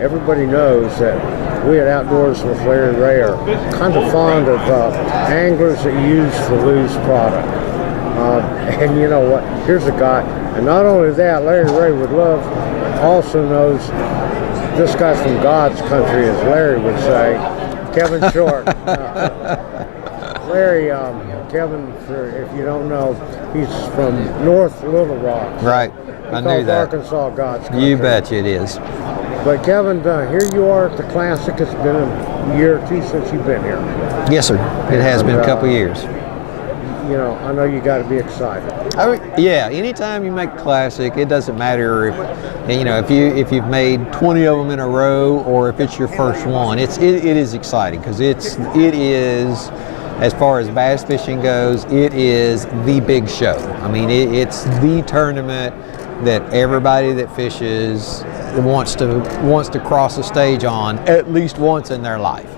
everybody knows that we at Outdoors with Larry Ray are kind of fond of anglers that use the Lew's product. And you know what? Here's a guy, and not only that, Larry Ray would love, also knows this guy's from God's country, as Larry would say, Kevin Short. Larry, Kevin, if you don't know, he's from North Little Rock. Right, I knew that. Arkansas, God's country. You betcha it is. But Kevin, here you are at the Classic. It's been a year or two since you've been here. Yes, sir. It has been a couple years. You know, I know you got to be excited. Yeah, anytime you make a Classic, it doesn't matter if, you know, if you've made 20 of them in a row or if it's your first one. It is exciting because it is, as far as bass fishing goes, it is the big show. I mean, it's the tournament that everybody that fishes wants to cross the stage on at least once in their life.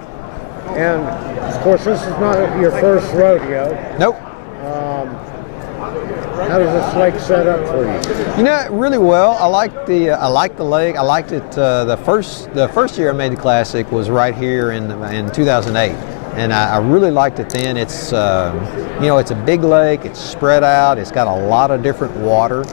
And of course, this is not your first rodeo. Nope. How does this lake set up for you? You know, really well. I like the lake. I liked it. The first year I made the Classic was right here in 2008, and I really liked it then. It's you know, it's a big lake. It's spread out. It's got a lot of different water.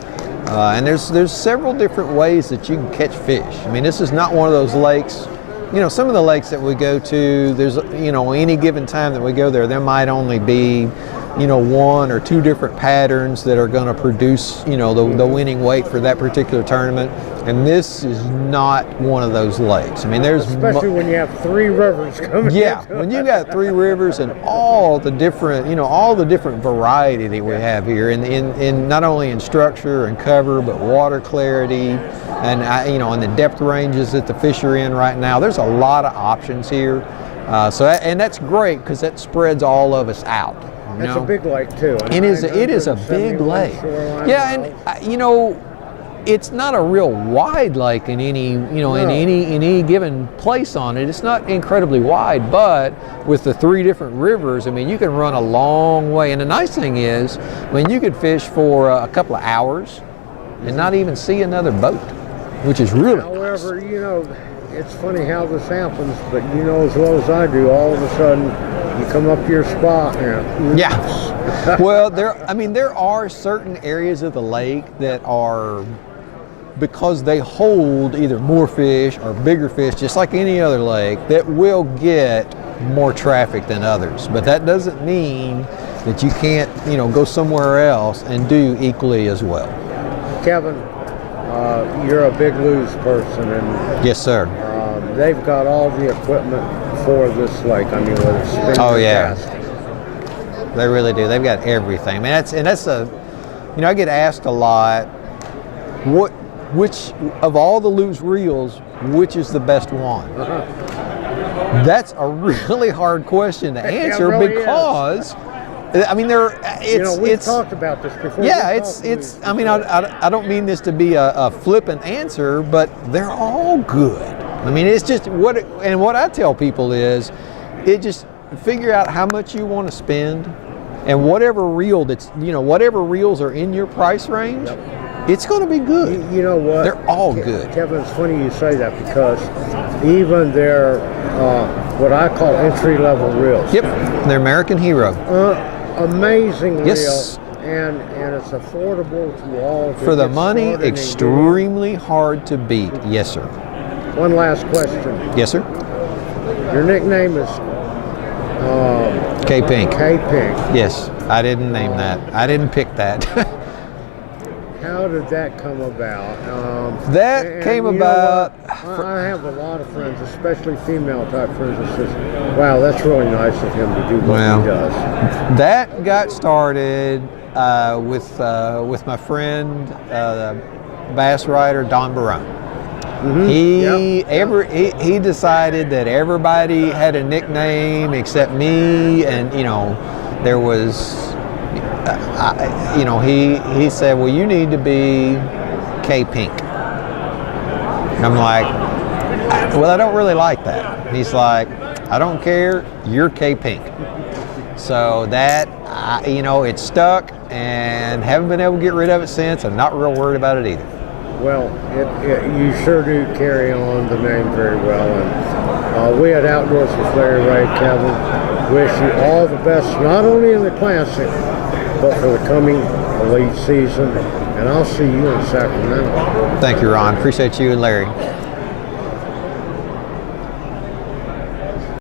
And there's several different ways that you can catch fish. I mean, this is not one of those lakes. You know, some of the lakes that we go to, there's, you know, any given time that we go there might only be, you know, one or two different patterns that are going to produce, you know, the winning weight for that particular tournament. And this is not one of those lakes. I mean, there's especially when you have three rivers coming. Yeah, when you got three rivers and all the different, you know, all the different variety that we have here, in not only in structure and cover, but water clarity, and you know, and the depth ranges that the fish are in right now. There's a lot of options here, and that's great because that spreads all of us out. It's a big lake too. It is a big lake. Yeah, and you know, it's not a real wide lake in any, you know, in any given place on it. It's not incredibly wide, but with the three different rivers, I mean, you can run a long way. And the nice thing is, I mean, you could fish for a couple of hours and not even see another boat, which is really However, nice. You know, it's funny how this happens, but you know as well as I do, all of a sudden you come up to your spot and yeah. Well, there are certain areas of the lake that are, because they hold either more fish or bigger fish, just like any other lake, that will get more traffic than others. But that doesn't mean that you can't, you know, go somewhere else and do equally as well. Kevin, you're a big Lew's person, and yes, sir. They've got all the equipment for this lake. I mean, whether it's spinning or casting. They really do. They've got everything. I mean, that's a, you know, I get asked a lot, which of all the Lew's reels, which is the best one? That's a really hard question to answer, really, because I mean, we've talked about this before. Yeah, it's. I mean, I don't mean this to be a flippant answer, but they're all good. I mean, it's just what I tell people is, it just figure out how much you want to spend, and whatever reel whatever reels are in your price range. Yep. It's going to be good. You know what? They're all good. Kevin, it's funny you say that because even their, what I call entry-level reels. Yep, they're American Hero. Amazing yes. reel, and it's affordable to all. For the money, extremely hard to beat. Yes, sir. One last question. Yes, sir. Your nickname is K-Pink. K-Pink. Yes, I didn't name that. I didn't pick that. How did that come about? That came about. I have a lot of friends, especially female type friends, that says, "Wow, that's really nice of him to do what he does." That got started with my friend, bass writer Don Barone. Mm-hmm. He decided that everybody had a nickname except me, and you know, there was. He said, well, you need to be K-Pink. And I'm like, well, I don't really like that. He's like, I don't care, you're K-Pink. So that, it stuck and haven't been able to get rid of it since. I'm not real worried about it either. Well, you sure do carry on the name very well. And we at Outdoors with Larry Ray, Kevin, wish you all the best, not only in the Classic, but for the coming elite season. And I'll see you in Sacramento. Thank you, Ron. Appreciate you and Larry.